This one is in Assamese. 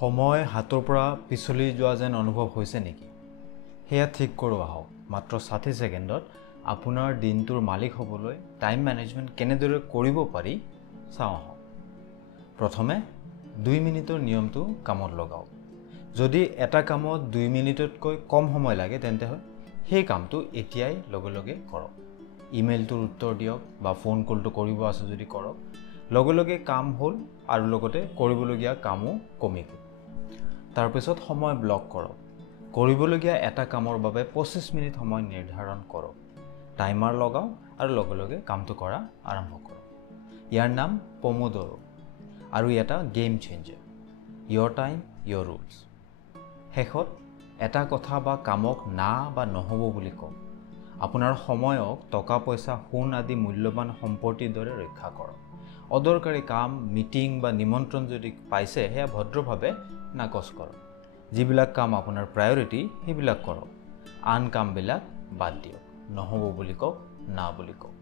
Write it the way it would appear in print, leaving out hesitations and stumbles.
সময় হাতৰ পৰা পিছলি যোৱা যেন অনুভৱ হৈছে নেকি? সেয়া ঠিক কৰোঁ আহক। মাত্ৰ 60 ছেকেণ্ডত আপোনাৰ দিনটোৰ মালিক হ'বলৈ টাইম মেনেজমেণ্ট কেনেদৰে কৰিব পাৰি চাওঁ আহক। প্ৰথমে 2 মিনিটৰ নিয়মটো কামত লগাওক। যদি এটা কামত 2 মিনিটতকৈ কম সময় লাগে তেন্তে সেই কামটো এতিয়াই লগে লগে কৰক। ইমেইলটোৰ উত্তৰ দিয়ক বা ফোন কলটো কৰিব আছে যদি কৰক। লগে লগে কাম হ'ল আৰু লগতে কৰিবলগীয়া কামো কমি গ'ল। তাৰপিছত সময় ব্লক কৰক। কৰিবলগীয়া এটা কামৰ বাবে 25 মিনিট সময় নিৰ্ধাৰণ কৰক। টাইমাৰ লগাওক আৰু লগে লগে কামটো কৰা আৰম্ভ কৰক। ইয়াৰ নাম পমোডোৰো আৰু এটা গেম চেঞ্জাৰ। ইয়ৰ টাইম ইয়ৰ ৰুলছ। শেষত এটা কথা বা কামক না বা নহ'ব বুলি কওক। আপোনাৰ সময়ক টকা পইচা সোণ আদি মূল্যৱান সম্পত্তিৰ দৰে ৰক্ষা কৰক। অদৰকাৰী কাম, মিটিং বা নিমন্ত্ৰণ যদি পাইছে সেয়া ভদ্ৰভাৱে নাকচ কৰক। যিবিলাক কাম আপোনাৰ প্ৰায়ৰিটি সেইবিলাক কৰক। আন কামবিলাক বাদ দিয়ক। নহ'ব বুলি কওক, না বুলি কওক।